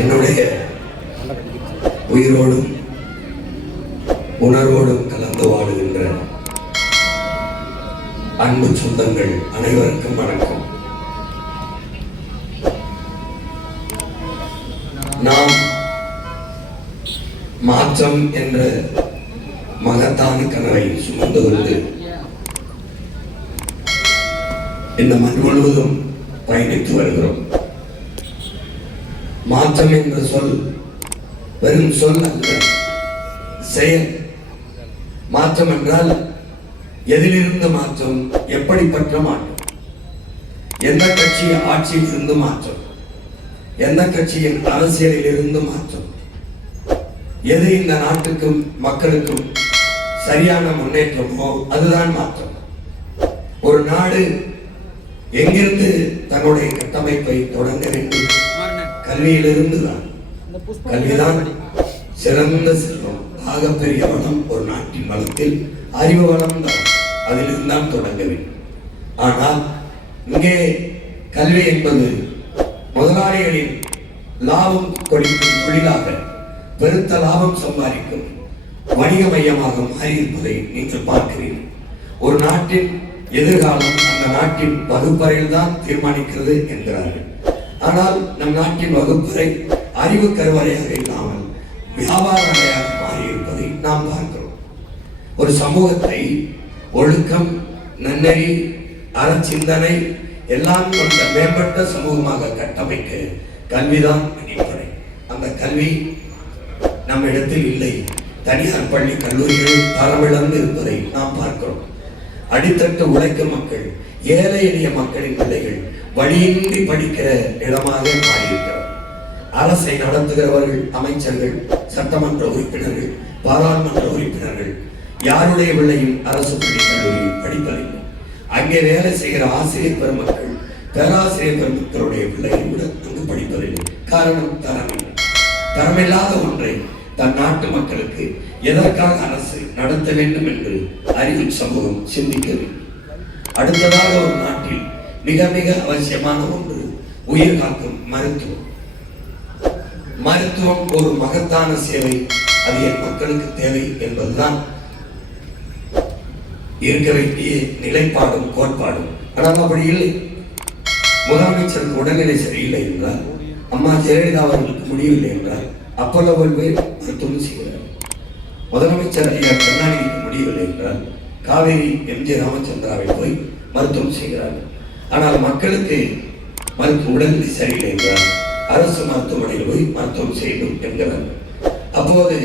என்னுடைய உயிரோடும் உணர்வோடும் கலந்து வாழுகின்ற அன்பு சொந்தங்கள் அனைவருக்கும் வணக்கம். நாம் மாற்றம் என்ற மகத்தான கனவை சுமந்து கொண்டு இந்த மண் முழுவதும் பயணித்து வருகிறோம். மாற்றம் என்ற சொல் வெறும் சொல் அல்ல, செயல். மாற்றம் என்றால் எதிலிருந்து மாற்றம், எப்படிப்பட்ட மாற்றம், எந்த கட்சி ஆட்சியில் இருந்து மாற்றம், எந்த கட்சியின் அரசியலில் இருந்து மாற்றம், எது இந்த நாட்டுக்கும் மக்களுக்கும் சரியான முன்னேற்றமோ அதுதான் மாற்றம். ஒரு நாடு எங்கிருந்து தன்னுடைய கட்டமைப்பை தொடங்க வேண்டும்? கல்வியிலிருந்து தான். கல்விதான் சிறந்த செல்வம், ஆகப்பெரிய வளம். ஒரு நாட்டின் வளத்தில் அறிவு வளம் தான், அதிலிருந்து தான் தொடங்க வேண்டும். ஆனால் இங்கே கல்வி என்பது முதலாளிகளின் லாபம் கொடுக்கும் தொழிலாக, பெருத்த லாபம் சம்பாதிக்கும் வணிக மையமாக மாறியிருப்பதை நீங்கள் பார்க்கிறீர்கள். ஒரு நாட்டின் எதிர்காலம் அந்த நாட்டின் வகுப்பறையில் தான் தீர்மானிக்கிறது என்கிறார்கள். ஆனால் நம் நாட்டின் வகுப்பறை அறிவு கருவறையாக இல்லாமல் வியாபார அறையாக மாறியிருப்பதை நாம் பார்க்கிறோம். ஒரு சமூகத்தை ஒழுக்கம், நன்னெறி, அறச்சிந்தனை எல்லாம் கொண்ட மேம்பட்ட சமூகமாக கட்டமைக்க கல்விதான் அடிப்படை. அந்த கல்வி நம் இடத்தில் இல்லை. தனியார் பள்ளி கல்லூரிகள் தரமிழந்து இருப்பதை நாம் பார்க்கிறோம். அடித்தட்டு உழைக்கும் மக்கள், ஏழை எளிய மக்களின் பிள்ளைகள் வழியின்றி படிக்கிற இடமாக மாறியிருக்கிறார். அரசை நடத்துகிறவர்கள், அமைச்சர்கள், சட்டமன்ற உறுப்பினர்கள், பாராளுமன்ற உறுப்பினர்கள் யாருடைய பிள்ளையும் அரசு பள்ளி கல்லூரியில் படிப்பதில்லை. அங்கே வேலை செய்கிற ஆசிரியர் பெருமக்கள், பேராசிரியர் பெருமக்களுடைய பிள்ளைகள் கூட அங்கு படிப்பதில்லை. காரணம் தரமில்லை. தரமில்லாத ஒன்றை தன் நாட்டு மக்களுக்கு எதற்காக அரசு நடத்த வேண்டும் என்று அறிவு சமூகம் சிந்திக்க வேண்டும். அடுத்ததாக ஒரு நாட்டில் மிக மிக அவசியமான ஒன்று உயிர் காக்கும் மருத்துவம். மருத்துவம் ஒரு மகத்தான சேவை, அது என் மக்களுக்கு தேவை என்பதுதான் இருக்க வேண்டிய நிலைப்பாடும் கோட்பாடும். ஆனால் அப்படி இல்லை. முதலமைச்சருக்கு உடல்நிலை சரியில்லை என்றால், அம்மா ஜெயலலிதா அவர்களுக்கு முடியவில்லை என்றால் அப்போலோ போய் மருத்துவம் செய்கிறார். முதலமைச்சர் ஐயா கருணாநிதிக்கு முடியவில்லை என்றால் காவேரி எம்ஜி ராமச்சந்திராவை போய் மருத்துவம் செய்கிறார்கள். ஆனால் மக்களுக்கு மருத்துவ உடல்நிலை சரியில்லை என்றால் அரசு மருத்துவமனையில் போய் மருத்துவம் செய்யணும் என்கிறார்கள். அப்போது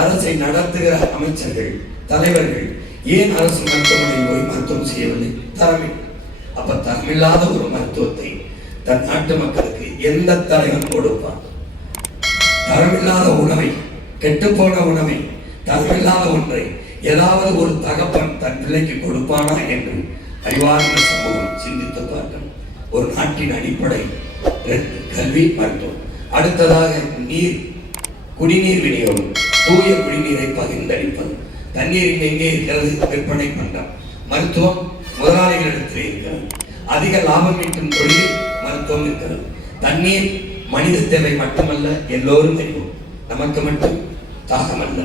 அரசை நடத்துகிற அமைச்சர்கள், தலைவர்கள் ஏன் அரசு மருத்துவமனையில் போய் மருத்துவம் செய்யவில்லை? தரமில்லை. அப்ப தரமில்லாத ஒரு மருத்துவத்தை தன் நாட்டு மக்களுக்கு எந்த தலைவன் கொடுப்பான்? தரமில்லாத உணவை, கெட்டுப்போன உணவை, தரமில்லாத ஒன்றை ஏதாவது ஒரு தகப்பன் தன் பிள்ளைக்கு கொடுப்பானா என்று அறிவார்ந்த சமூகம் சிந்தித்து பார்க்கணும். ஒரு நாட்டின் அடிப்படை கல்வி, மருத்துவம். அடுத்ததாக நீர், குடிநீர் விநியோகம், தூய குடிநீரை பகிர்ந்தளிப்பது. தண்ணீர் எங்கே இருக்கிறது? விற்பனை பண்டம். மருத்துவம் முதலாளிகளிடத்தில் இருக்கிறது. அதிக லாபம் ஈட்டும் தொழில் மருத்துவம் இருக்கிறது. தண்ணீர் மனித தேவை மட்டுமல்ல, எல்லோரும் தெரியும். நமக்கு மட்டும் தாகம் அல்ல,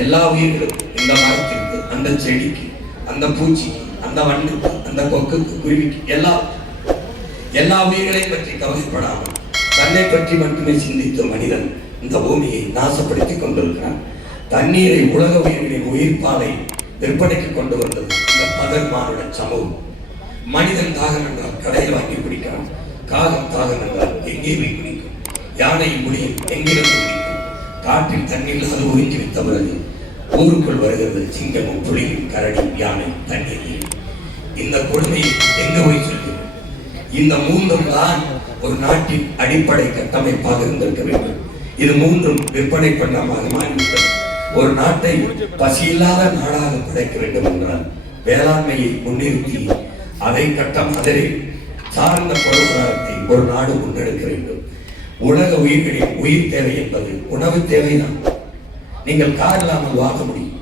எல்லா உயிர்களுக்கும், இந்த மரத்திற்கு, அந்த செடிக்கு, அந்த பூச்சிக்கு, அந்த வண்டுக்கு, அந்த கொக்குக்கு, குருவிக்கு, எல்லா உயிர்களையும் பற்றி கவலைப்படாமல் தன்னை பற்றி மட்டுமே சிந்தித்த மனிதன் இந்த பூமியை நாசப்படுத்திக் கொண்டிருக்கிறான். தண்ணீரை உலக உயிர்களின் உயிர்ப்பாலை விற்பனைக்கு கொண்டு வந்தது இந்த பதர்மானுட சமூகம். மனிதன் தாகம் என்றால் கடையில் வாங்கி குடிக்கிறான். காகம் தாகம் என்றால் எங்கே போய் குடிக்கும். யானை முடியும் எங்கிருந்து குடிக்கும். காற்றில் தண்ணீர் அது உறிஞ்சி விட்ட பிறகு ஊருக்குள் வருகிறது சிங்கமும் புலியும் கரடியும் யானை தண்ணீர். இந்த கொடுமையை எங்க போய் சொல்கிறது? இந்த மூன்றும் தான் ஒரு நாட்டின் அடிப்படை கட்டமைப்பாக இருந்திருக்க வேண்டும். இது மூன்றும் விற்பனை பண்ணமாக மாறிவிட்டது. ஒரு நாட்டை பசியில்லாத நாடாக படைக்க வேண்டும் என்றால் வேளாண்மையை முன்னிறுத்தி அதை அதை சார்ந்த பொருளாதாரத்தை ஒரு நாடு முன்னெடுக்க வேண்டும். உலக உயிர்களின் உயிர் தேவை என்பது உணவு தேவைதான். நீங்கள் கார் இல்லாமல் வாழ முடியும்,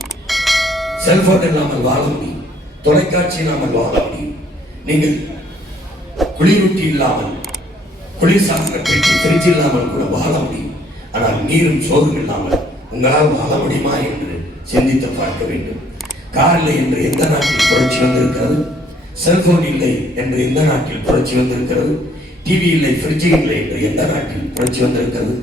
செல்போன் இல்லாமல் வாழ முடியும், தொலைக்காட்சி இல்லாமல் வாழ முடியும். நீங்கள் குளிரூட்டி இல்லாமல், குளிர்சாதன பெட்டி ஃப்ரிட்ஜ் இல்லாமல் கூட வாழ முடியும். ஆனால் நீரும் சோறும் இல்லாமல் உங்களால் வாழ முடியுமா என்று சிந்தித்து பார்க்க வேண்டும். கார் இல்லை என்று எந்த நாட்டில் புரட்சி வந்திருக்கிறது? செல்போன் இல்லை என்று எந்த நாட்டில் புரட்சி வந்திருக்கிறது? டிவி இல்லை, ஃப்ரிட்ஜ் இல்லை என்று எந்த நாட்டில் புரட்சி வந்திருக்கிறது?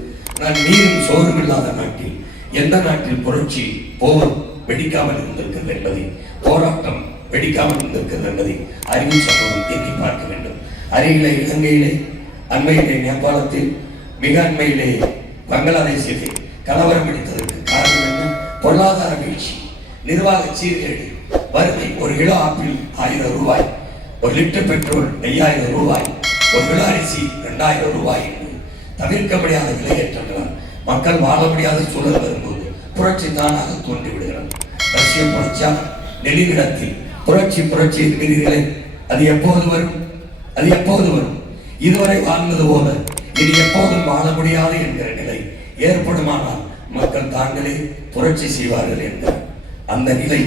நான் நீரும் சோறும் இல்லாத நாட்டில் எந்த நாட்டில் புரட்சி போர் வெடிக்காமல் இருந்திருக்கிறது என்பதை, போராட்டம் வெடிக்காமல் இருந்திருக்கிறது என்பதை அறிவு சமூகம் எண்ணி பார்க்க வேண்டும். அருகிலே இலங்கையிலே, அண்மையிலே நேபாளத்தில், மிக அண்மையிலே பங்களாதேஷிலே கலவரம் வெடித்ததற்கு காரணம் என்ன? பொருளாதார வீழ்ச்சி, நிர்வாக சீர்கேடு, வறுமை. ஒரு கிலோ ஆப்பிள் 1000 ரூபாய், ஒரு லிட்டர் பெட்ரோல் 5000 ரூபாய், ஒரு கிலோ அரிசி 2000 ரூபாய் என்று தவிர்க்க முடியாத விலையேற்றங்களால் மக்கள் வாழ முடியாத சூழல் வரும்போது புரட்சி தானாக தோன்றி விடுகிறது. ரஷ்ய புரட்சியாக நெடுநிலத்தில் புரட்சி புரட்சி என்கிறீர்களே, அது எப்போது வரும்? அது எப்போது வரும்? இதுவரை வாழ்ந்தது போல இனி எப்போதும் வாழ முடியாது என்கிற நிலை ஏற்படுமானால் மக்கள் தாங்களே புரட்சி செய்வார்கள் என்கிறார். அந்த நிலை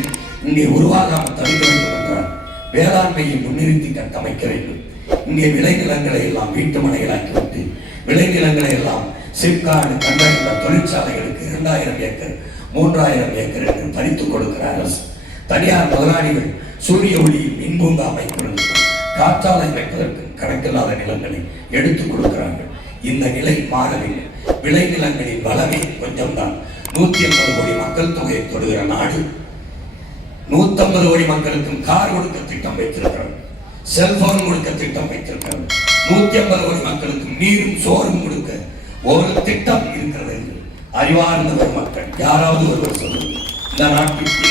இங்கே உருவாகாமல் தடுக்க வேண்டும் என்றால் வேளாண்மையை முன்னிறுத்தி கட்டமைக்க வேண்டும். இங்கே விளைநிலங்களை எல்லாம் வீட்டு மனைகளாக்கிவிட்டு விளைநிலங்களை எல்லாம் சிப்கார்டு கண்டறிந்த தொழிற்சாலைகளுக்கு 2000 ஏக்கர் 3000 ஏக்கர் என்று பறித்துக் கொடுக்கிற அரசு. தனியார் முதலாளிகள் சூரிய ஒளியில் மின்பூங்கா அமைப்பதற்கு, காற்றாலை அமைப்பதற்கு கணக்கில்லாத நிலங்களை எடுத்துக் கொடுக்கிறார்கள். இந்த நிலை மாறவில்லை. விளைநிலங்களின் வளமே கொஞ்சம்தான். 180 கோடி மக்கள் தொகையை தொடுகிற நாடு. 150 கோடி மக்களுக்கும் கார் கொடுக்க திட்டம் வைத்திருக்கிறது, செல்போன் கொடுக்க திட்டம் வைத்திருக்கிறது. 150 கோடி மக்களுக்கும் நீரும் சோறும் கொடுக்க ஒரு திட்டம் இருக்கிறது என்று அறிவார்ந்த மக்கள் யாராவது ஒருவர் சொல்லுங்கள். இந்த நாட்டுக்கு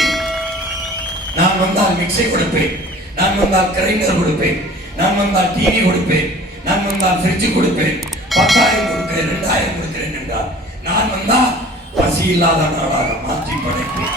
நான் வந்தால் மிக்ஸி கொடுப்பேன், நான் வந்தால் கிரைண்டர் கொடுப்பேன், நான் வந்தால் டிவி கொடுப்பேன், நான் வந்தால் ஃப்ரிட்ஜ் கொடுப்பேன், 10,000 கொடுக்கிறேன், 2,000 கொடுக்கிறேன் என்றால் நான் வந்தால் பசி இல்லாத நாடாக மாற்றி படைப்பேன்.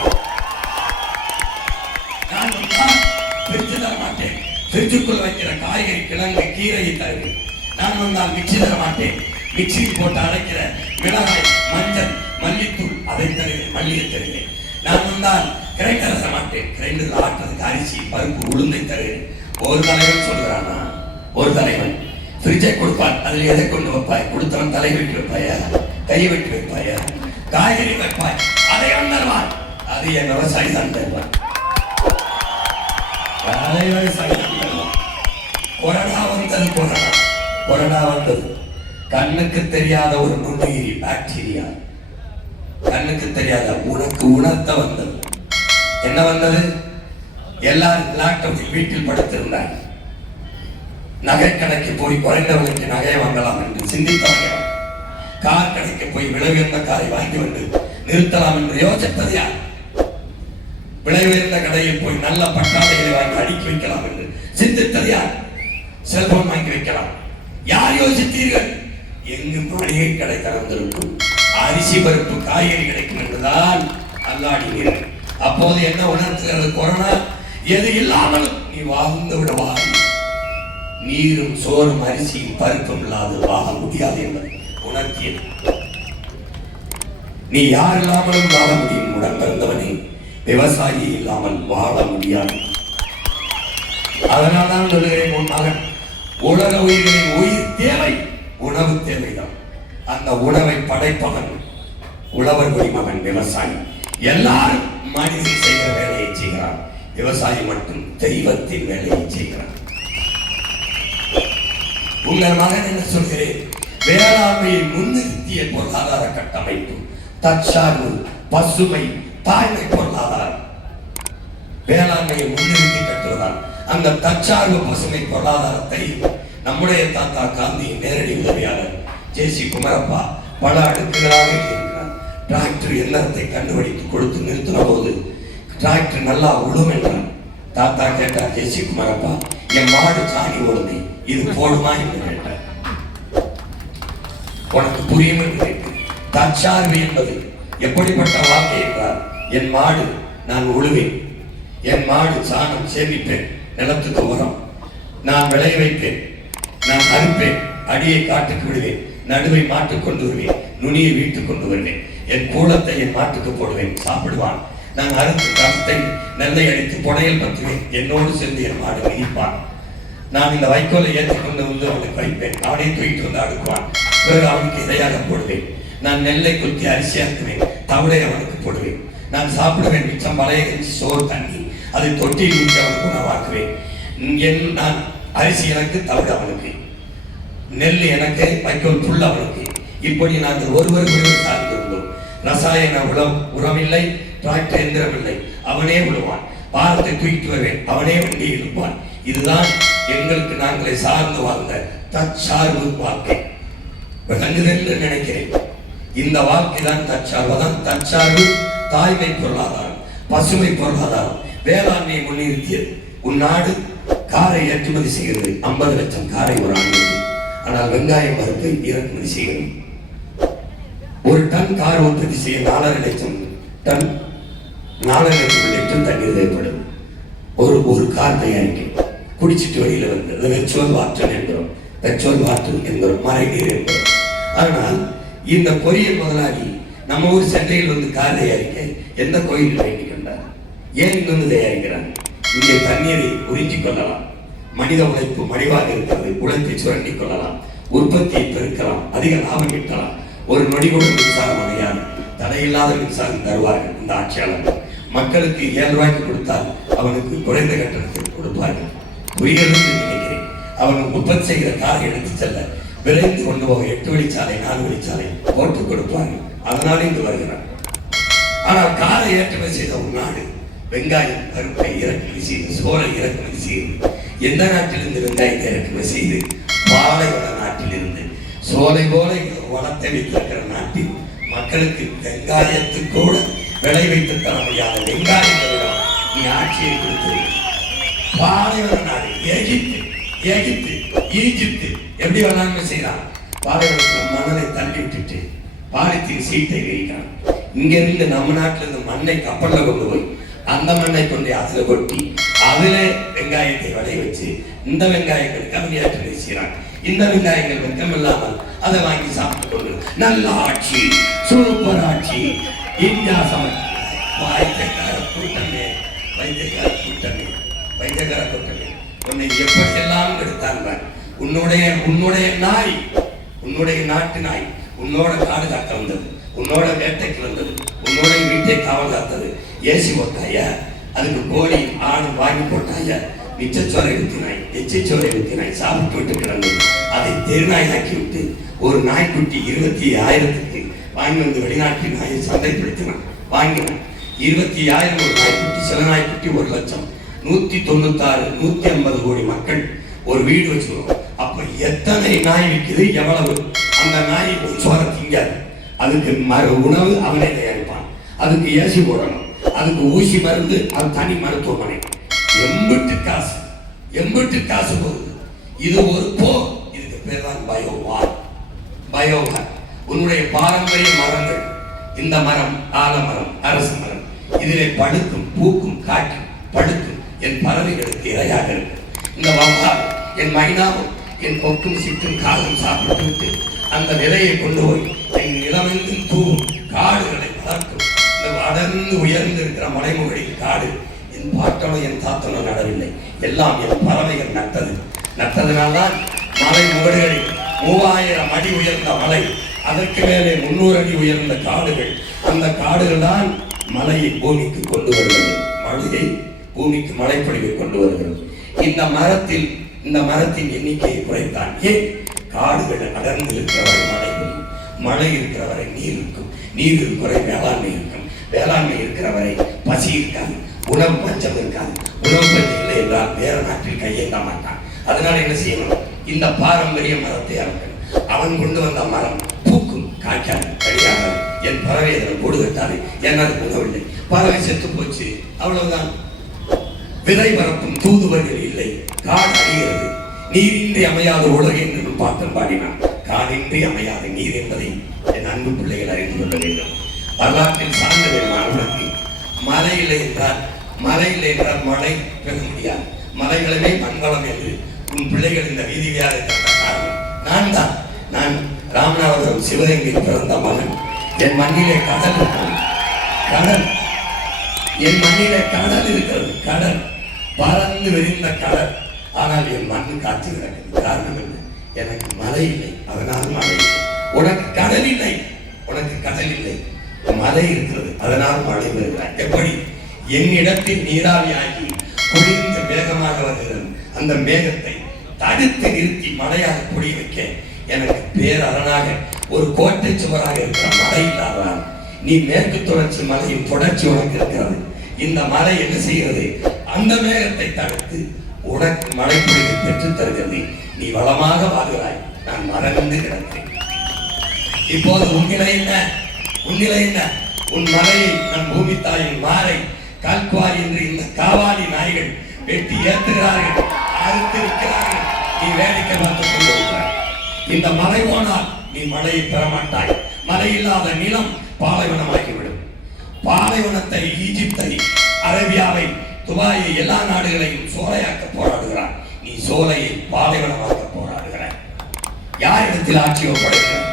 நான் வந்தால் ஃப்ரிட்ஜ் தர மாட்டேன், ஃப்ரிட்ஜுக்குள் வைக்கிற காய்கறி கிழங்கு கீரையை தருவேன். நான் வந்தால் மிக்ஸி தர மாட்டேன், மிக்ஸியில் போட்டு அரைக்கிற மிளகாய், மஞ்சள், மல்லித்தூள் அதை தருவேன், மல்லியை தருவேன். நான் வந்தால் கிரைண்டர் தர மாட்டேன், கிரைண்டர் ஆட்டுறதுக்கு அரிசி, பருப்பு, உளுந்தை தருவேன். ஒரு தலைவன் சொல்கிறானா? ஒரு தலைவன் ஃப்ரிட்ஜை கொடுப்பான், அதில் எதை கொண்டு வைப்பாய்? கொடுத்தவன் தலை வெட்டி வைப்பாயா? கை வெட்டி வைப்பாயா? காய்கறி வைப்பாய், அதை தருவான். அது என் விவசாயி தான் தருவான். விவசாயி தான் தருவான். கொரோனா வந்தது, கொரோனா வந்தது. கண்ணுக்கு தெரியாத ஒரு நுண்ணுயிரி பாக்டீரியா, கண்ணுக்கு தெரியாத, உனக்கு உணர்த்த வந்தது. என்ன வந்தது? எல்லாரும் லாக்டவுனில் வீட்டில் படுத்திருந்தார். நகை கடைக்கு போய் குறைந்த விலைக்கு நகையை வாங்கலாம் என்று சிந்தித்தவங்க, கார் கடைக்கு போய் விலை உயர்ந்த காரை வாங்கி வந்து நிறுத்தலாம் என்று யோசிப்பது யார்? விலை உயர்ந்த கடையில் போய் நல்ல பட்டாடைகளை வாங்கி அடுக்கி வைக்கலாம் என்று சிந்தித்தது யார்? செல்போன் வாங்கி வைக்கலாம். யார் யோசித்தீர்கள்? எங்கு மளிகை கடை திறந்திருக்கும், அரிசி பருப்பு காய்கறி கிடைக்கும் என்றுதான் அல்லாடினீர்கள். அப்போது என்ன உணர்த்துகிறது கொரோனா? எது இல்லாமல் நீ வாழ்ந்து விடுவாய். நீரும் சோறும் அரிசியும் பருப்பும் இல்லாது வாழ முடியாது என்பதை உணர்த்தியது. நீ யார் இல்லாமலும் வாழ முடியும். உடன் பிறந்தவனே, விவசாயி இல்லாமல் வாழ முடியாது. அதனால்தான் சொல்லுகிறேன், உன் மகன் உலக உயிர்களின் உயிர் தேவை உணவு தேவைதான். அந்த உணவை படைப்பவன் உழவர் குடிமகன் விவசாயி. எல்லாரும் மனிதன் செய்கிற வேலையை செய்கிறான், விவசாயி மட்டும் தெய்வத்தின் வேலையை செய்கிறான். உங்கள் மகன் என்ன சொல்கிறேன்? வேளாண்மையை முன்னிறுத்திய பொருளாதார கட்டமைப்பு, தற்சார்பு, பசுமை, தாய்மை பொருளாதாரம். வேளாண்மையை முன்னிறுத்தி கட்டுவதால் அந்த தற்சார்பு பசுமை பொருளாதாரத்தை நம்முடைய தாத்தா காந்தியின் நேரடி உதவியாளர் ஜே.சி. குமரப்பா பல அடுக்குகளாக இருக்கிறார். டிராக்டர் எந்திரத்தை கண்டுபிடித்து கொடுத்து நிறுத்தின போது டிராக்டர் நல்லா உழும் என்றான். தாத்தா கேட்டார், ஜெயசி குமாரப்பா, என் மாடு சாணி ஓடுது, இது போடுமா என்று கேட்டார். உனக்கு புரியும் என்று கேட்டு, தற்சார்பு என்பது எப்படிப்பட்ட வார்த்தை என்றால், என் மாடு நான் உழுவேன், என் மாடு சாணம் சேமிப்பேன், நிலத்துக்கு உரம் நான் விளைய வைப்பேன், நான் அறுப்பேன், அடியை காட்டுக்கு விடுவேன், நடுவை மாட்டுக் கொண்டு வருவேன், நுனியை வீட்டுக் கொண்டு வருவேன், என் கூலத்தை என் மாட்டுக்கு போடுவேன், சாப்பிடுவான். நான் அறுத்து கருத்தை நெல்லை அடித்து புடையல் பற்றுவேன், என்னோடு சேர்ந்து என் மாடு மிதிப்பான். நான் இந்த வைக்கோலை ஏற்றிக்கொண்டு வந்து அவனுக்கு வைப்பேன், அவனை தூக்கிட்டு வந்து அடுக்குவான், பிறகு அவனுக்கு இதையாக போடுவேன். நான் நெல்லை கொத்தி அரிசியாக்குவேன், தவிடை அவனுக்கு போடுவேன். நான் சாப்பிடுவேன், மிச்சம் பழைய சோறு தண்ணி அதை தொட்டியில் ஊற்றி அவனுக்கு உணவாக்குவேன். நான் அரிசி எனக்கு, தவிட அவனுக்கு, நெல் எனக்கு, வைக்கோல் புல் அவனுக்கு. இப்படி நாங்கள் ஒருவருக்கு சார்ந்திருந்தோம். ரசாயன உரமில்லை, டிராக்டர் எந்திரம் இல்லை, அவனே விழுவான். பாரத்தை தூக்கிட்டு வருவேன், அவனே வண்டி இருப்பான். இதுதான் எங்களுக்கு நாங்களை சார்ந்து வாழ்ந்த தற்சார்பு வாழ்க்கை. என்று நினைக்கிறேன். இந்த வாழ்க்கை தான் தற்சார்பு. தான் தற்சார்பு, தாய்மை பொருளாதாரம், பசுமை பொருளாதாரம், வேளாண்மையை முன்னிறுத்தியது. உன் நாடு காரை ஏற்றுமதி செய்கிறது, 50 லட்சம் காரை ஒரு ஆண்டுக்கு. ஆனால் வெங்காயம் பருப்பை இறக்குமதி செய்கிறது. ஒரு டன் கார் உற்பத்தி செய்ய 4.5 லட்சம் டன், 4.5 லட்சம் தண்ணீர் தேவைப்படும். ஒரு கார் தயாரிக்க குடிச்சிட்டு வழியில் வந்து வெச்சோல் வாற்றல் என்கிறோம், வெச்சோல் வாற்றல் என்கிறோம், மழை நீர் என்கிறோம். ஆனால் இந்த பொறியியல் முதலாளி நம்ம ஊர் சென்னையில் வந்து கார் தயாரிக்க எந்த கோயிலில் வேண்டிக் கொண்டார்? ஏன் இங்கு வந்து தயாரிக்கிறாங்க? இங்கே தண்ணீரை உறிஞ்சிக் கொள்ளலாம், மனித உழைப்பு மடிவாக இருக்கிறது, உழைப்பை சுரண்டிக் கொள்ளலாம், உற்பத்தியை பெருக்கலாம், அதிக லாபம் ஈட்டலாம். ஒரு நொடி கூட மின்சாரம் அடையாது, தடையில்லாத மின்சாரம் தருவார்கள் இந்த ஆட்சியாளர்கள். மக்களுக்கு 7 ரூபாய்க்கு கொடுத்தால் அவனுக்கு குறைந்த கட்டணத்தில் கொடுப்பார்கள். புரிகிறது நினைக்கிறேன். அவன் உற்பத்தி செய்கிற காரை எடுத்து செல்ல விரைந்து கொண்டு போக 8 வழிச்சாலை 4 வழிச்சாலை போட்டு கொடுப்பார்கள். அதனால இங்கு வருகிறார். ஆனால் காரை ஏற்றுமதி செய்த ஒரு நாடு வெங்காயம் பருப்பை இறக்குமதி செய்து, சோலை இறக்குமதி செய்து, எந்த நாட்டிலிருந்து வெங்காயத்தை இறக்குமதி செய்து? பாலைவன நாட்டிலிருந்து. சோலை போல வளத்தை வைத்திருக்கிற நாட்டில் மக்களுக்கு வெங்காயத்து கூட விளை வைத்து தர முடியாத வெங்காயங்களிடம் நீ ஆட்சியை கொடுத்து. பாலைவன நாடு எகிப்து ஈஜிப்து எப்படி வேளாண்மை செய்யலாம்? பாலைவனத்தில் மணலை தள்ளி விட்டுட்டு பாலித்தீன் சீட்டை வைக்கிறான். இங்கிருந்து நம்ம நாட்டில் இருந்து மண்ணை கப்பல்ல கொண்டு போய் அந்த மண்ணை கொண்டு அதுல கொட்டி அதுல வெங்காயத்தை விளைய வச்சு இந்த வெங்காயங்கள் கம்மியாற்றி செய்யறாங்க. இந்த வெங்காயங்கள் வெக்கம் இல்லாமல் அதை வாங்கி சாப்பிட்டு கொண்டு நல்ல ஆட்சி, சூப்பர் ஆட்சி, இந்தியா சமன். வைத்தியக்கார கூட்டமே, வைத்தியக்கார கூட்டமே, வைத்தியக்கார கூட்டமே, உன்னை எப்படி எல்லாம் எடுத்தாங்க. உன்னுடைய நாய், உன்னுடைய நாட்டு நாய் உன்னோட காடு காக்க வந்தது, உன்னோட வேட்டைக்கு வந்தது, உன்னோட வீட்டை காவல் காத்தது. ஏசி போட்டாயா, அதுக்கு கோழி ஆடு வாங்கி போட்டாயா, மிச்சச்சோரை வித்தினாய், எச்சச்சோரை வித்தினாய், சாப்பிட்டு விட்டு கிடந்தது. அதை தெருநாயாக்கி விட்டு ஒரு நாய்க்குட்டி 25,000க்கு வாங்கி வந்து வெளிநாட்டு நாயை சந்தைப்படுத்தினான். வாங்கினான் 25,000 ஒரு நாய்க்குட்டி. சில நாய்க்குட்டி 1 லட்சம். 196 150 கோடி மக்கள் ஒரு வீடு வச்சுக்கணும். அப்ப எத்தனை நாய் விற்குது, எவ்வளவு? அந்த நாய் சோற திங்காது, அதுக்கு உணவு அவனே தயாரிப்பான், அதுக்கு ஏசி போடணும், அதுக்கு ஊசி மருந்து, அது தனி மருத்துவமனை. எம்பிட்டு காசு போகுது. இது ஒரு போர். இதுக்கு பேர் தான் பயோவார். உன்னுடைய பாரம்பரிய மரங்கள், இந்த மரம் ஆலமரம், அரசு மரம், இதிலே படுக்கும், பூக்கும், காற்றும், படுக்கும் என் பறவைகளுக்கு இரையாக இருக்கு. இந்த வவ்வால், என் மைனாவும், என் கொக்கும் சிட்டும் காலும் சாப்பிட்டு விட்டு அந்த விதையை கொண்டு போய் என் நிலமெங்கும் தூவும், காடுகளை வளர்க்கும். இந்த அடர்ந்து உயர்ந்து இருக்கிற மலைமுகளில் காடு என் பாட்டனோ என் தாத்தனோ நடவில்லை, எல்லாம் என் பறவைகள் நட்டதுனால்தான் மலை முகடுகளில் 3000 அடி உயர்ந்த மலை, அதற்கு மேலே 300 அடி உயர்ந்த காடுகள். அந்த காடுகள் தான் மலையை பூமிக்கு கொண்டு வருகிறது, மழையை பூமிக்கு மழைப்பொழிவை கொண்டு வருகிறது. இந்த மரத்தின் எண்ணிக்கையை குறைத்தான். ஏன்? காடுகள் அடர்ந்து இருக்கிறவரை மழை பெய்யும், மழை இருக்கிறவரை நீர் இருக்கும், நீர் இருக்கிறவரை வேளாண்மை இருக்கும், வேளாண்மை இருக்கிறவரை பசி இருக்காது, உணவு பஞ்சம் இருக்காது. உணவு பஞ்சம் இல்லை என்றால் வேற நாட்டில் கையேந்த மாட்டான். அதனால என்ன செய்யணும்? இந்த பாரம்பரிய மரத்தை அறுக்கணும். அவன் கொண்டு வந்த மரம் பூக்கும், காய்க்காது, கடியாகாது. என் பறவை அதில் கூடு கட்டாது, என்னால் உணவில்லை. பறவை செத்து போச்சு, அவ்வளவுதான். விதை பரப்பும் தூதுவர்கள் இல்லை, காடு அழிகிறது. நீரின்றி அமையாத உலகு என்று பாட்டம் பாடினான். காடின்றி அமையாத நீர் என்பதை என் அன்பு பிள்ளைகள் அறிந்து கொள்ள வேண்டும். வரலாற்றில் சார்ந்த வேண்டுமான உனக்கு மழை இல்லை என்றால் மழை பெற முடியாது. மலைகளவே மண்வளம் என்று உன் பிள்ளைகள் இந்த வீதி வியாதை தந்த காரணம் நான் ராமநாதபுரம் சிவகங்கையில் பிறந்த மகன். என் மண்ணிலே கடல் என் மண்ணிலே கடல் இருக்கிறது, கடல் பறந்து விரிந்த கடல். ஆனால் என் மண் காற்று கிடக்குது. காரணம் என்ன? எனக்கு மழை இல்லை, அதனால் மழை இல்லை. உனக்கு கடல் இல்லை, மழை இருக்கிறது, அதனால் மழை வருகிறாய். எப்படி? என்னிடத்தில் நீராவியாகி குளிர்ந்து வேகமாக வருகிறது. அந்த மேகத்தை தடுத்து நிறுத்தி மழையாக பொடி வைக்க எனக்கு பேரரணாக ஒரு கோட்டை சுவராக இருக்கிற மழை இல்லாததால் நீ மேற்கு தொடர்ச்சி மலையின் தொடர்ச்சி உனக்கு இருக்கிறது. இந்த மழை என்ன செய்கிறது? அந்த மேகத்தை தடுத்து உனக்கு மழை பொழிவை பெற்றுத் தருகிறது. நீ வளமாக வாழ்கிறாய், நான் மறந்து கிடக்கிறேன். இப்போது உன்னிலை என்ன? உன் மலையை நம் பூமி தாயின் மாறை கால்குவாரி என்று இந்த காவாலி நாய்கள் வெட்டி ஏற்றுகிறார்கள், அறுத்து இருக்கிறார்கள். நீ வேடிக்கை பார்த்துக் கொண்டிருக்கிறாய். இந்த மழை போனால் நீ மழையை பெறமாட்டாய். மழை இல்லாத நிலம் பாலைவனமாகிவிடும். பாலைவனத்தை, ஈஜிப்தை, அரேபியாவை, துபாயை, எல்லா நாடுகளையும் சோலையாக்க போராடுகிறார். நீ சோலையை பாலைவனமாக்க போராடுகிறாய். யாரிடத்தில் ஆட்சி ஒப்படைக்கிறார்?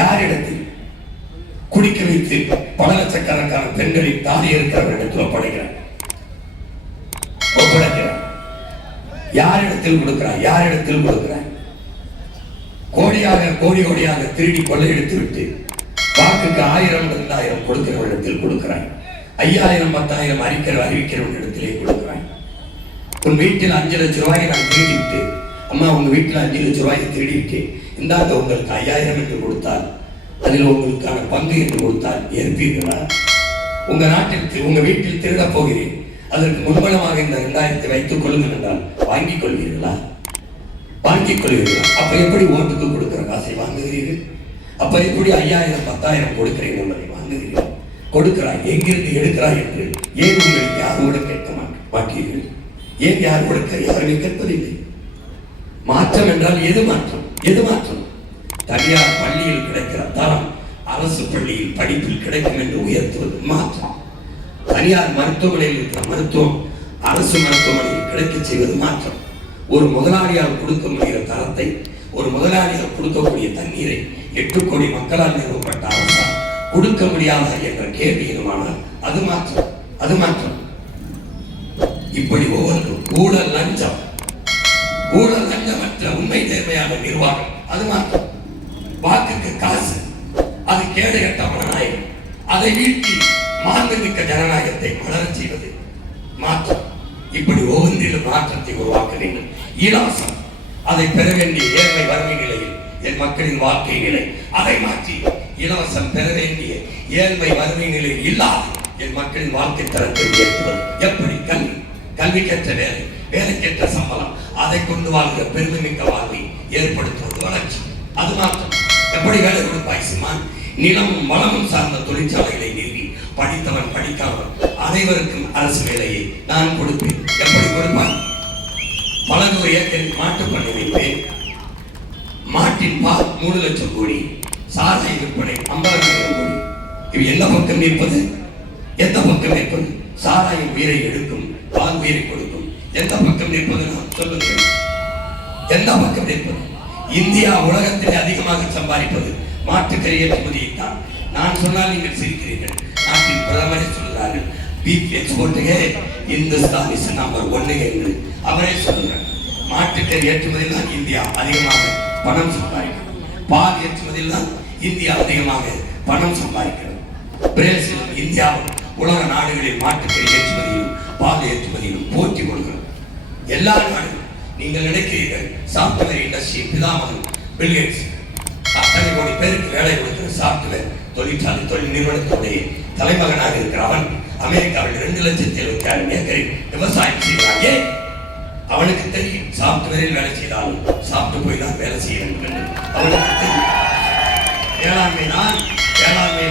யாரிடத்தில்? குடிக்க வைத்து பல லட்சக்கணக்கான பெண்களின் தாலி இருக்கிறவரிடத்தில் ஒப்படைக்கிறார். யாரிடத்தில் கொடுக்கிறாய்? கோடியாக திருடி கொள்ளையெடுத்து விட்டு வாக்குக்கு 1000 2000 கொடுக்கிறவரிடத்தில் கொடுக்கிறாய். 5000 10,000 அறிவிக்கிறவரிடத்திலே கொடுக்கிறாய். உன் வீட்டில் 5 லட்சம் ரூபாயை நான் திருடி விட்டு, அம்மா உங்க வீட்டில் 5 லட்சம் ரூபாயை திருடி விட்டு, இந்தாங்க உங்களுக்கு 5000 என்று கொடுத்தால், அதில் உங்களுக்கான பங்கு என்று கொடுத்தால் ஏற்பீர்களா? உங்க வீட்டில் திருட போகிறேன், அதற்கு முன்பணமாக இந்த 2000 வைத்துக் கொள்ளுங்கள் என்றால் வாங்கிக் கொள்வீர்களா? அப்ப எப்படி ஓட்டுக்கு கொடுக்கிற காசை வாங்குகிறீர்கள்? அப்ப எப்படி 5000 10,000 கொடுக்கிறேன் என்பதை வாங்குகிறீர்கள்? கொடுக்கிறாய், எங்கிருந்து எடுக்கிறாய் என்று ஏன் உங்களுக்கு யாரோடு கேட்க மாட்டீர்கள்? ஏன் யாரோடு யாருமே கேட்பதில்லை? மாற்றம் என்றால் எது மாற்றம்? தனியார் பள்ளியில் கிடைக்கிற தரம் அரசு பள்ளியில் படிப்பில் கிடைக்கும் என்று உயர்த்துவது மாற்றம். தனியார் மருத்துவமனையில் இருக்கிற மருத்துவம் அரசு மருத்துவமனையில் கிடைக்க செய்வது மாற்றம். ஒரு முதலாளியால் கொடுக்க முடிகிற தரத்தை, ஒரு முதலாளியால் கொடுக்கக்கூடிய தண்ணீரை 8 கோடி மக்களால் நிறுவப்பட்ட அரசால் கொடுக்க முடியாத என்ற கேள்வி எதுவானால் அது மாற்றம். இப்படி ஒவ்வொருக்கும் ஊழல் லஞ்சமற்ற உண்மை தேவையான நிர்வாகம் அது மாற்றம். வாக்குக்கு காசு, அது கேடு கட்ட ஜனநாயகம், அதை வீழ்த்தி மாண்புமிக்க ஜனநாயகத்தை மலரச் செய்வது மாற்றம். இப்படி ஒவ்வொன்றிலும் மாற்றத்தை உருவாக்க வேண்டும். இலவசம், அதை பெற வேண்டிய ஏழ்மை வறுமை நிலையில் என் மக்களின் வாழ்க்கை நிலை, அதை மாற்றி இலவசம் பெற வேண்டிய ஏழ்மை வறுமை நிலையில் இல்லாத என் மக்களின் வாழ்க்கை தரத்தை உயர்த்துவது. எப்படி? கல்விக்கேற்ற வேலை, வேலைக்கேற்ற சம்பளம், அதை கொண்டு வாழ்கிற பெருமைமிக்க வாழ்வை ஏற்படுத்துவது வளர்ச்சி, அது மாற்றம். எப்படி வேலை கொடுப்பாய் சீமான்? நிலமும் வளமும் சார்ந்த தொழிற்சாலைகளை நிறுவி படித்தவன் படிக்காதவன் அனைவருக்கும் அரசு வேலையை நான் கொடுப்பேன். எப்படி கொடுப்பான்? பல 100 ஏக்கரில் மாட்டு பண்ணை வைப்பேன். மாட்டின் பால் 3 லட்சம் கோடி, சாராய விற்பனை 50,000 கோடி. இவை எந்த பக்கம் நிற்பது? சாராயம் உயிரை எடுக்கும், பால் உயிரை கொடுக்கும். எந்த பக்கம் நிற்பது? சொல்லுங்கள், எந்த பக்கம் நிற்பது? இந்தியா உலகத்திலே அதிகமாக சம்பாதிப்பது மாட்டுக்கறி ஏற்றுமதியை தான். நான் சொன்னால் நீங்கள் சிரிக்கிறீர்கள். நாட்டின் பிரதமரே சொல்கிறார்கள், பீஃப் எக்ஸ்போர்ட்டுகே இந்துஸ்தான் இஸ் நம்பர் 1 என்று அவரே சொல்கிறார். மாட்டுக்கறி ஏற்றுமதியில் தான் இந்தியா அதிகமாக பணம் சம்பாதிக்கிறது. பால் ஏற்றுமதியில் தான் இந்தியா அதிகமாக பணம் சம்பாதிக்கிறது. பிரேசிலும் இந்தியாவும் உலக நாடுகளில் மாட்டுக்கறி ஏற்றுமதியிலும் பால் ஏற்றுமதியிலும் போட்டி கொடுக்கிறது. எல்லா நாடுகளும் நீங்கள் நினைக்கிறீர்கள் சாப்ட்வேர் இண்டஸ்ட்ரி பிதாமகன் பில் கேட்ஸ் அத்தனை கோடி பேருக்கு வேலை கொடுக்கிற சாப்ட்வேர் தொழிற்சாலை தொழில் நிறுவனத்துடைய தலைமகனாக இருக்கிற அவன் அமெரிக்காவில் 2,70,000 ஏக்கரில் விவசாயம் செய்கிறாங்க. அவனுக்கு தெரியும் சாப்ட்வேரில் வேலை செய்தாலும் சாப்பிட்டு போய் தான் வேலை செய்ய வேண்டும் என்று அவனுக்கு தெரியும். வேளாண்மை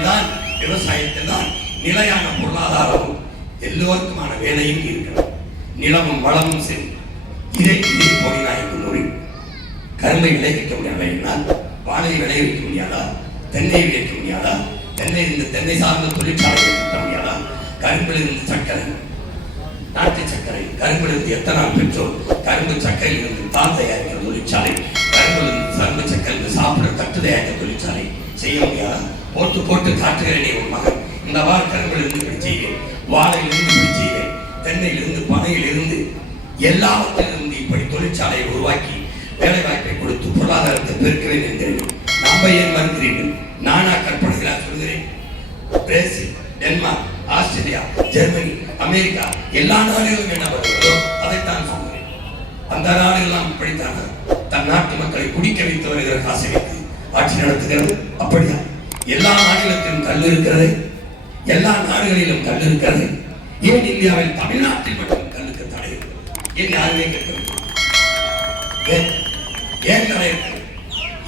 தான் விவசாயத்தில் தான் நிலையான பொருளாதாரமும் எல்லோருக்குமான வேலையும் இருக்கிறது. நிலமும் வளமும் சரி. இதை போடினாய் கரும்பை விளைவிக்க முடியாதா? வாழை விளைவிக்க முடியாதா? தென்னை விளைவிக்க முடியாதா? தென்னை சார்ந்த தொழிற்சாலை கட்ட முடியாதா? கரும்பிலிருந்து சர்க்கரை, நாட்டு சர்க்கரை, கரும்பிலிருந்து எத்தனால் பெட்ரோல், கரும்பு சர்க்கரையிலிருந்து தால் தயாரிக்கிற தொழிற்சாலை, கரும்பு சர்க்கரை சாப்பிட தட்டு தயாரிக்கிற தொழிற்சாலை செய்ய முடியாதா? போட்டு போட்டு காட்டுகிறேனே உன் மகன். இந்த வார கரும்பிலிருந்து இப்படி செய்வேன், வாழையிலிருந்து இப்படி செய்வேன், தென்னையிலிருந்து பனையிலிருந்து எல்லாவற்றிலிருந்து இப்படி தொழிற்சாலையை உருவாக்கி வேலை வாய்ப்பை கொடுத்து பொருளாதாரத்தை பெருக்கிறேன் என்கிறேன். நாம ஏன் மறுக்கிறீர்கள்? நானா கற்பனைகளா சொல்கிறேன்? Brazil, Denmark, Australia, Germany, America எல்லா நாடுகளும் என்ன பண்ணுறதோ அதைத்தான் சொல்கிறேன். அந்த நாடுகள்லாம் இப்படித்தான் தன் நாட்டு மக்களை குடிக்க வைத்து வருகிற காசை வைத்து ஆட்சி நடத்துகிறது. அப்படியா? எல்லா மாநிலத்திலும் கல் இருக்கிறது, எல்லா நாடுகளிலும் கல் இருக்கிறது. ஏன் இந்தியாவில் தமிழ்நாட்டில் மட்டும் கல்லுக்கு தடை இருக்கிறது? ஏன் யாருமே கேட்கிறது? ஏன் தடை இருக்கிறது?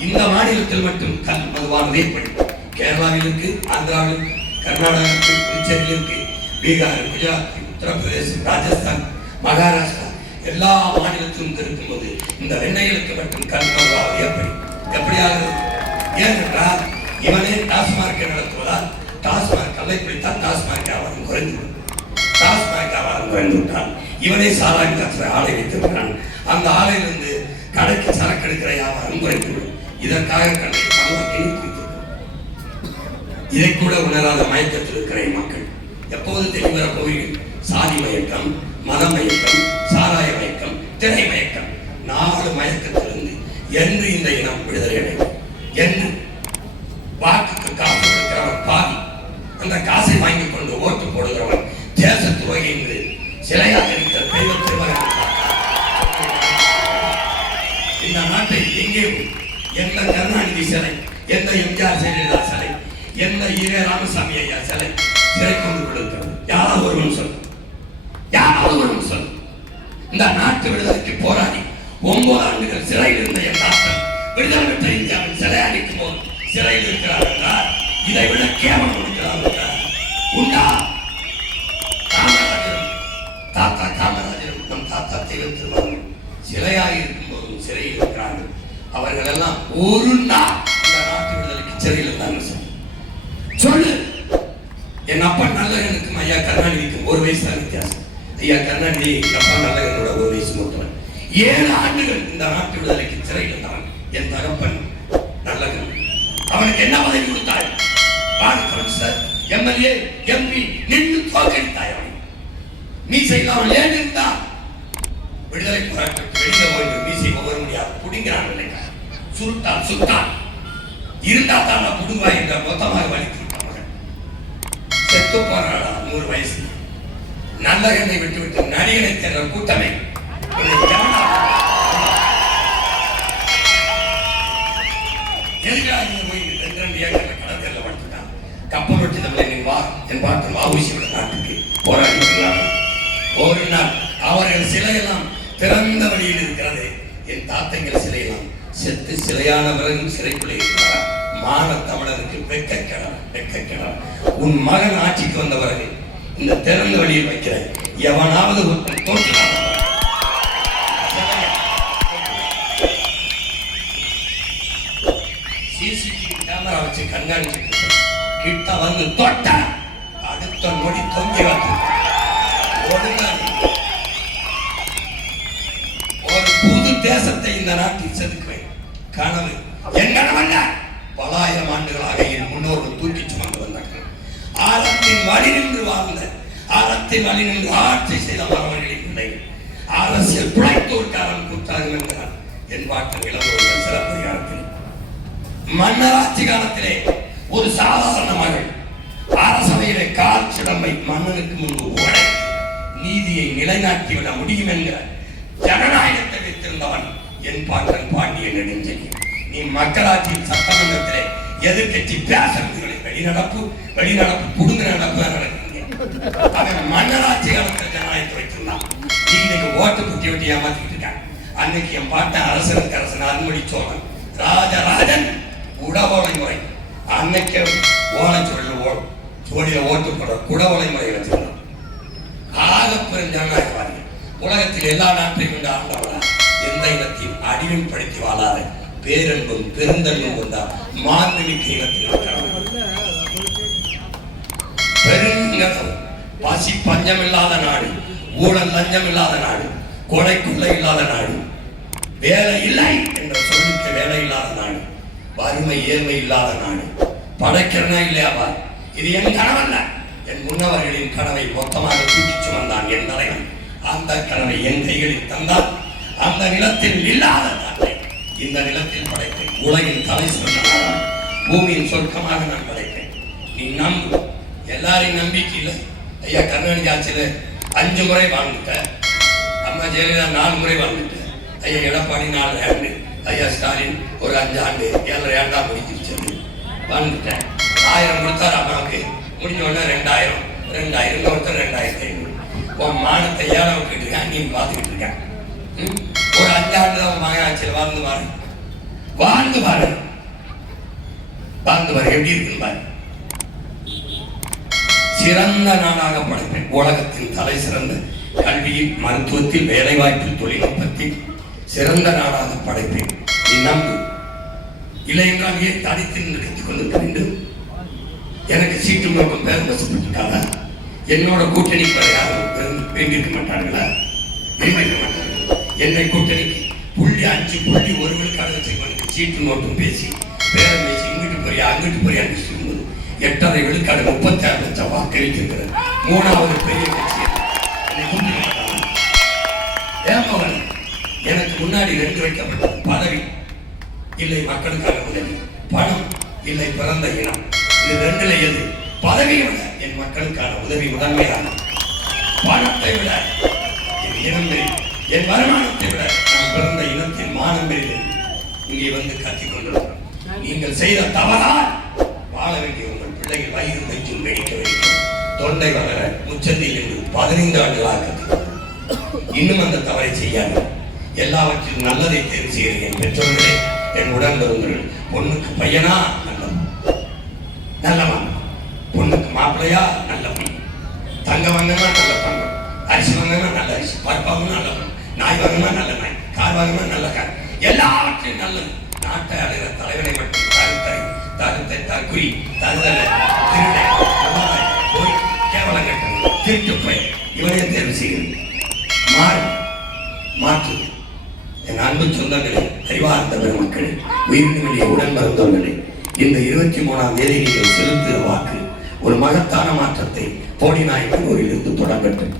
இந்த மாநிலத்தில் மட்டும் கல் மதுவானது ஏற்படும். கேரளாவில் இருக்கு, ஆந்திராவில், கர்நாடகாவில், புதுச்சேரியில் இருக்கு, பீகார், குஜராத், உத்தரப்பிரதேசம், ராஜஸ்தான், மகாராஷ்டிரா எல்லா மாநிலத்திலும் இருக்கும்போது இந்த வெண்ணைகளுக்கு மட்டும் கல் மதுவானது எப்படி ஆகுது? ஏனென்றால் இவனே டாஸ்மார்க்கை நடத்துவதால் டாஸ்மார்க் கல்லை பிடித்தால் டாஸ்மார்க் வியாபாரம் குறைந்துவிடும். டாஸ்மார்க் வியாபாரம் குறைந்து விட்டால் இவனே சாராயம் காற்ற ஆலை வைத்திருக்கிறான். அந்த ஆலையிலிருந்து கடைக்கு சரக்கு எடுக்கிற வியாபாரம் குறைந்துவிடும். இதற்காக கடை பலவாக்கி இதை கூட உணராத மயக்கத்தில் இருக்கிற மக்கள் எப்போது தெளிவர போகிறீர்கள்? சாதி மயக்கம், மத மயக்கம், சாராய மயக்கம், திரை மயக்கம், 4 மயக்கத்திலிருந்து என்று இந்த இனம் விடுதலை அடையும். என்று வாக்குக்கு காசு கொடுக்கிறவன் பாவி, அந்த காசை வாங்கிக் கொண்டு ஓட்டு போடுகிறவன் தேச துரோகி என்று சிலையாக இருக்கிற தெய்வ திருமகன். இந்த நாட்டை எங்கேயும் எந்த கருணாநிதி சிலை, எந்த எம்ஜிஆர் ஜெயலலிதா சிலை, எந்த ஈவே ராமசாமி ஐயா சிலை சிறை கொண்டு கொடுக்கிறது? யாராவது ஒருவன் சொல், யாராவது ஒருவன் சொல். இந்த நாட்டு விடுதலைக்கு போராடி 9 ஆண்டுகள் சிறையில் இருந்த என் தாத்தன் விடுதலை பெற்ற இந்தியாவின் சிலை அடிக்கும் போது சிறையில் இருக்கிறார் என்றால் இதை விட கேவலம் இருக்கிறார் என்றால் உண்டா? காமராஜரும் தாத்தா காமராஜரும் நம் தாத்தா தெய்வ திருமகன் சிலையாக இருக்கும் போதும் சிறையில் இருக்கிறார்கள். அவர்கள் எல்லாம் ஒரு நாள் இந்த நாட்டு விடுதலைக்கு சிறையில் இருந்தாங்க. சொல்லு. என் அப்பா நல்லகனுக்கும் ஐயா கருணாநிதிக்கும் 1 வயசு தான் வித்தியாசம். ஐயா கருணாநிதி அப்பா நல்லகனோட 1 வயசு மூத்தவன். 7 ஆண்டுகள் இந்த நாட்டு விடுதலைக்கு சிறையில் இருந்தவன் என் தகப்பன் நல்லகன். அவனுக்கு என்ன பதவி கொடுத்தாய்? கவுன்சிலர், எம்எல்ஏ, எம்பி நின்று தோற்கடித்தாய். அவன் மீசை இல்லாமல் ஏன் இருந்தான்? விடுதலை போராட்டத்துக்கு வெளியில போய் மீசை போக முடியாது, புடிங்கிறான் இல்லைங்க. சுல்தான் இருந்தா தான் புடுவாய் என்ற மொத்தமாக வலித்து விட்டவர்கள் செத்து போறாடா 100 வயசு. நல்லகனை விட்டுவிட்டு நடிகனை சென்ற கூட்டமே கடற்கரையில் படுத்துட்டான். கப்பல் வெட்டி தமிழனின் வா என் பாட்டு வாவுசியோட நாட்டுக்கு போராடுகிறார். ஒரு நாள் அவர்கள் சிலையெல்லாம் திறந்த வழியில் இருக்கிறது. என் தாத்தைகள் சிலையெல்லாம் செத்து சிலையான பிறகு சிறைக்குள்ளே இருக்கிறார். மான தமிழருக்கு வெட்கக்கேடா. உன் மகன் ஆட்சிக்கு வந்தவர்கள் இந்த திறந்த வழியில் வைக்கிற எவனாவது தோற்றான். சிசிடிவி கேமரா வச்சு கண்காணிச்சு கிட்ட வந்து தொட்ட அடுத்த நொடி தொங்கி வந்து ஒரு புது தேசத்தை இந்த நாட்டில் செதுக்குவேன். கனவு என் கனவல்ல. பலாயிரம் ஆண்டுகளாக என் முன்னோர்கள் தூக்கி சுமந்து வந்தார்கள். ஆழத்தின் வழி நின்று வாழ்ந்த, ஆழத்தின் வழி நின்று ஆட்சி செய்த மரவர்களின் பிள்ளைகள் அரசியல் பிழைத்தோர்காரன் கூட்டார்கள் என்கிறார் என் பாட்டு இளவர்கள் சிறப்பதிகாரத்தில். மன்னராட்சி காலத்திலே ஒரு சாதாரண மகள் அரசவையிலே கால் சிலம்பை மன்னனுக்கு முன்பு உடைத்து நீதியை நிலைநாட்டிவிட முடியும் என்கிற ஜனநாயகத்தை வைத்திருந்தவன் என் பாட்டன் பாண்டிய நெடுஞ்செழியன். நீ மக்களாட்சியின் சட்டமன்றத்திலே எதிர்கட்சி பேசுறதுகளை வெளிநடப்பு புடுங்க நடப்பு நடக்கிறீங்க. அவன் மன்னராட்சி காலத்தில் ஜனநாயகத்தை வைத்திருந்தான். நீ இன்னைக்கு ஓட்டு குட்டி விட்டு ஏமாத்திட்டு இருக்காங்க. அன்னைக்கு என் பாட்டன் அரசனுக்கு அரசன் அருள்மொழி சோழன் ராஜராஜன் உடவோலை முறை அன்னைக்கு ஓலைச்சுவடியில் சுவடியில ஓட்டு போடுற குடவளை முறை வச்சிருந்தான். ஆகப்பெரும் ஜனநாயகவாதி. உலகத்தில் எல்லா நாட்டையும் கொண்டு ஆண்டவரா எந்த இனத்தையும் அடிமைப்படுத்தி வாழாத பேரன்பும் பெருந்தன்மையும் கொண்ட மாண்புமிக்க இனத்தில் பெருங்கனவு. பசி பஞ்சம் இல்லாத நாடு, ஊழல் லஞ்சம் இல்லாத நாடு, கொலை கொள்ளை இல்லாத நாடு, வேலை இல்லை என்ற சொல்லுக்கு வேலை இல்லாத நாடு, வறுமை ஏழ்மை இல்லாத நாடு. படைக்கிறனா இல்லையாவா? இது என் கனவல்ல, என் முன்னவர்களின் கனவை மொத்தமாக தூக்கி சுமந்தான் என் தலைவன். அந்த கனவை என் கைகளில் தந்தான். அந்த நிலத்தில் இல்லாத தன்னை இந்த நிலத்தில் படைப்பேன். உலகின் தலை சிறந்த பூமியின் சொர்க்கமாக நான் படைப்பேன். நீ நம்பு. எல்லாரையும் நம்பிக்கை இல்லை. ஐயா கருணாநிதி ஆட்சியில் 5 முறை வாழ்ந்துட்ட, அம்மா ஜெயலலிதா 4 முறை வாழ்ந்துட்ட, ஐயா எடப்பாடி 4 ஆண்டு, ஐயா ஸ்டாலின் ஒரு 5 ஆண்டு 7.5 ஆண்டா முடிச்சிருச்சு வாழ்ந்துட்டேன். 1000 கொடுத்தாரு அம்மாவுக்கு, முடிஞ்ச உடனே 2000 ஒருத்தர் 2500. உன் மானத்தை ஏழை விட்டுட்டு இருக்கான், நீ பார்த்துக்கிட்டு இருக்கான். ஒரு 5 ஆண்டு தான் மகனாட்சியில் வாழ்ந்து பாரு, வாழ்ந்து பாரு, வாழ்ந்து பாரு எப்படி இருக்குன்னு பாரு. சிறந்த நாடாக படைப்பேன். உலகத்தின் தலை சிறந்த கல்வியில், மருத்துவத்தில், வேலைவாய்ப்பில், தொழில்நுட்பத்தில் சிறந்த நாடாக படைப்பேன். நீ நம்பு. இல்லை என்றால் ஏன் தடித்து நிறுத்திக் கொண்டிருக்க வேண்டும்? எனக்கு சீட்டு நோக்கம் பேர் வசப்பட்டிருக்காங்க. என்னோட கூட்டணி விரும்பியிருக்க மாட்டார்களா? விரும்பியிருக்க மாட்டார்கள். என்னை கூட்டணிக்கு 0.5 1 விழுக்காடு வச்சுக்கொண்டு சீட்டு நோட்டும் பேசி பேரம் பேசி இங்கிட்டு போறியா அங்கிட்டு போறியான்னு சொல்லும்போது 8.5 விழுக்காடு 36 லட்சம் வாக்களித்திருக்கிறது. 3வது பெரிய கட்சி. எனக்கு முன்னாடி 2 வைக்கப்பட்ட பதவி இல்லை, மக்களுக்காக உதவி, பணம் இல்லை, பிறந்த இனம். இது 2ல எது? பதவியை விட என் மக்களுக்கான உதவி முதன்மையான, பணத்தை விட என் இனம் பெரிய, என் வருமானத்தை விட நான் பிறந்த இனத்தின் மானம் பெரிய. இங்கே வந்து கத்திக் கொண்டிருக்கிறோம். நீங்கள் செய்த தவறால் வாழ வேண்டிய உங்கள் பிள்ளைகள் வயிறு வைக்கும் வெடிக்க வைக்கும், தொண்டை வளர உச்சத்தில் என்று 15 ஆண்டுகளாக இன்னும் அந்த தவறை செய்யாமல் எல்லாவற்றிலும் நல்லதை தேர்வு செய்கிற என் பெற்றோர்களே, என் உடன் வருவர்கள், பொண்ணுக்கு பையனா நல்லவன், பொண்ணுக்கு மாப்பிள்ளையா நல்லவன், தங்க வாங்கினா நல்ல தங்கம், அரிசி வாங்கினா நல்ல அரிசி, பருப்பு வாங்கினா நல்லவன், நாய் வாங்கினா நல்ல நாய், கார் வாங்கினா நல்ல கார், எல்லாவற்றையும் நல்லது. நாட்டை அடைகிற தலைவனை மட்டும் தருத்தை தற்குறி தருதலை திருடை போய் கேவலம் கட்டது திருட்டுப்பை இவனையே தேர்வு செய்கிறது. மாற்று. என் அன்பு சொந்தங்களே, அறிவார்ந்த பெருமக்களே, உயிரினுடைய உடன் மருந்தவர்களே, இந்த 23ஆம் தேதி நீங்கள் செலுத்துகிற வாக்கு ஒரு மகத்தான மாற்றத்தை போடிநாயக்கனூரிலிருந்து தொடங்கட்டும்.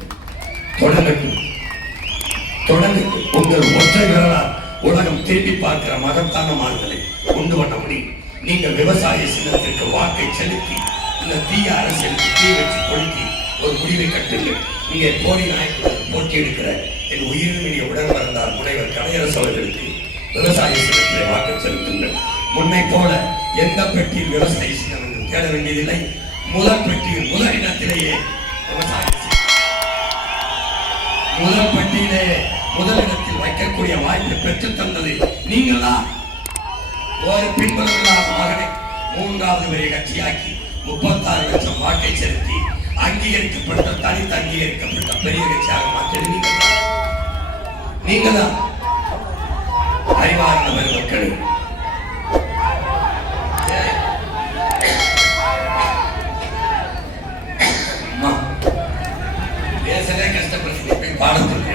உங்கள் ஒற்றை விரலால் உலகம் திரும்பி பார்க்கிற மகத்தான மாறுதலை கொண்டு வர முடியும். நீங்கள் விவசாய சின்னத்திற்கு வாக்கை செலுத்தி இந்த தீய அரசியலுக்கு தீ வச்சு கொளுத்தி ஒரு முடிவை கட்டுங்கள். இங்கே போடிநாயக்கனூர் போட்டி எடுக்கிற என் உயிரினுடைய உடன் மறந்தார் முனைவர் கலையரசு அவர்களுக்கு விவசாய சின்னத்திலே வாக்கு செலுத்துங்கள். முன்னை போல எந்த பெட்டியில் விவசாய சின்னம் என்று தேட வேண்டியதில்லை. முதல் பெட்டியில் முதல் இடத்திலேயே விவசாய முதல் பட்டியலே முதலிடத்தில் வைக்கக்கூடிய வாய்ப்பை பெற்று தந்தது நீங்கள் தான். ஒரு பின்புலமில்லாத மகனை 3வது பெரிய கட்சியாக்கி 36 லட்சம் வாக்கை செலுத்தி அங்கீகரிக்கப்பட்ட தனித்து அங்கீகரிக்கப்பட்ட பெரிய கட்சியாக மாற்றியது நீங்கள் தான். அறிவார்ந்த பெருமக்கள், பேசவே கஷ்டப்படுத்தி பாடத்தில்